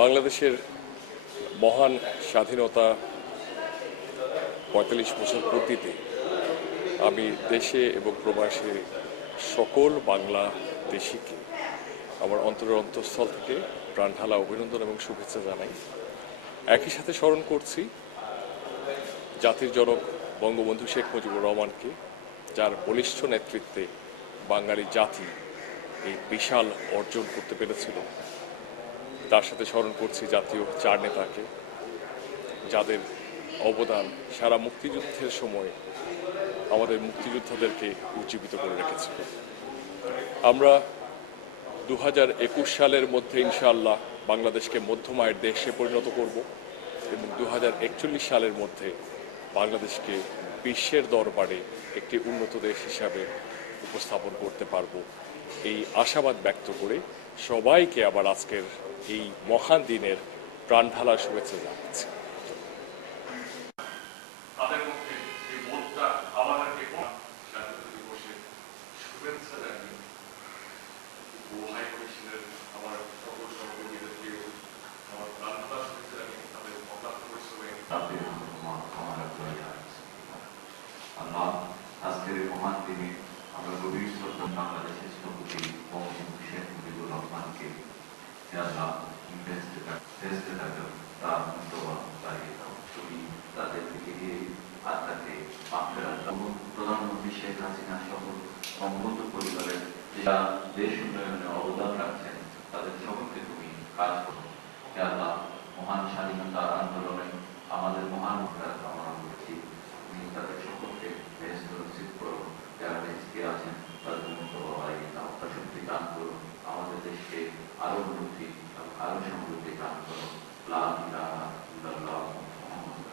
বাংলাদেশের মহান স্বাধীনতা ৪৫ বছর পূর্তিতে আমি দেশে এবং প্রবাসে সকল বাংলাদেশিকে আমার অন্তরের অন্তঃস্থল থেকে প্রাণঢালা অভিনন্দন এবং শুভেচ্ছা জানাই। একই সাথে স্মরণ করছি জাতির জনক বঙ্গবন্ধু শেখ মুজিবুর রহমানকে, যার বলিষ্ঠ নেতৃত্বে বাঙালি জাতি এই বিশাল অর্জন করতে পেরেছিল। তার সাথে স্মরণ করছি জাতীয় চার নেতাকে, যাদের অবদান সারা মুক্তিযুদ্ধের সময় আমাদের মুক্তিযোদ্ধাদেরকে উজ্জীবিত করে রেখেছিল। আমরা ২০২১ সালের মধ্যে ইনশাআল্লাহ বাংলাদেশকে মধ্যম আয়ের দেশে পরিণত করব এবং ২০৪১ সালের মধ্যে বাংলাদেশকে বিশ্বের দরবারে একটি উন্নত দেশ হিসাবে উপস্থাপন করতে পারব। এই আশাবাদ ব্যক্ত করে সবাইকে আবার আজকের এই মহান দিনের প্রাণঢালা শুভেচ্ছা জানাচ্ছি। আজকের মহান দিনে আমরা গভীর শ্রদ্ধা বাংলাদেশের স্থপতি বঙ্গবন্ধু শেখ মুজিবুর রহমানকে তাদের দিকে গিয়ে আত্মাকে প্রধানমন্ত্রী শেখ হাসিনা সহ বঙ্গবন্ধু পরিবারের যারা দেশ উন্নয়নে অবদান রাখছেন তাদের সকলকে তুমি কাজ করো। মহান স্বাধীনতা আন্দোলনে আমাদের মহান